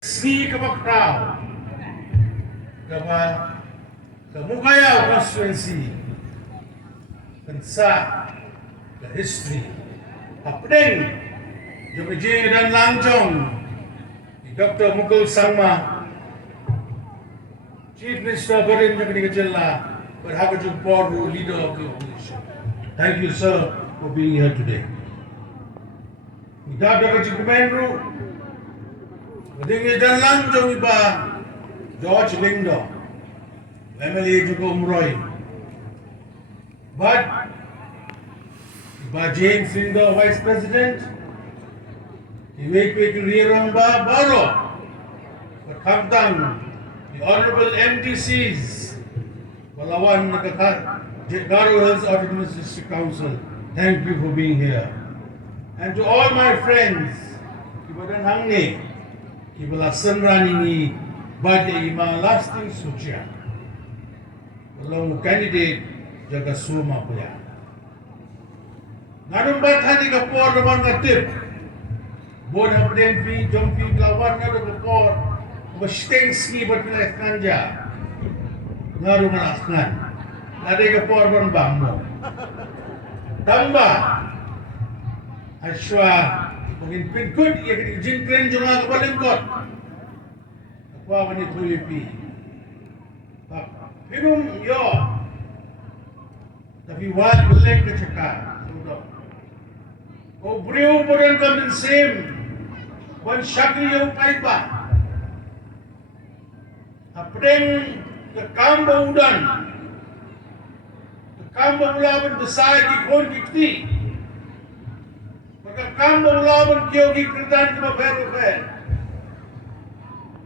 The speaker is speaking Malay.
Sni ka Mowkaiaw, ka Mowkaiaw constituency, kansa, ka history, hapdeng, jomijing dan langjong, ni Dr. Mukul Sangma, Chief Minister Barin Jomini Kajalla, Berhakajun Poru, leader of the opposition. Thank you, sir, for being here today. Ni Dr. Kajikumenru, Madingi dan langjong iba George Lindo, MLA juga umroy. But iba James Lindo, Vice President, iwek lirong ba baro, berkamtang the Honorable MDCs, Palawan Nagakat, Garo Hills Autonomous District Council. Thank you for being here. And to all my friends, iba dan hangni, Ibala Sanranini Bade Ima lasting sucia. Walau candidate jaga suma puya. Nanum bathani kapor naman natip. Bon hapden pi jompi lawan ngado kapor. Basteng ski berpilih kanja. Ngaru ngaskan. Nade kapor ban bangmo. Tambah Ashwa mungkin pinkut ia kini jingkren jumlah kebalingkot. Apa mani tulipi. Pinum yo. Tapi wad beleng ke cakap. Kau beriu bodan kami sim. Ban syakri yang paipa. Apdeng ke kamba udan. Ke kamba ulaban besar di kon kikti. Maka kambang lawan kyogi kerdan ke mafer-mafer.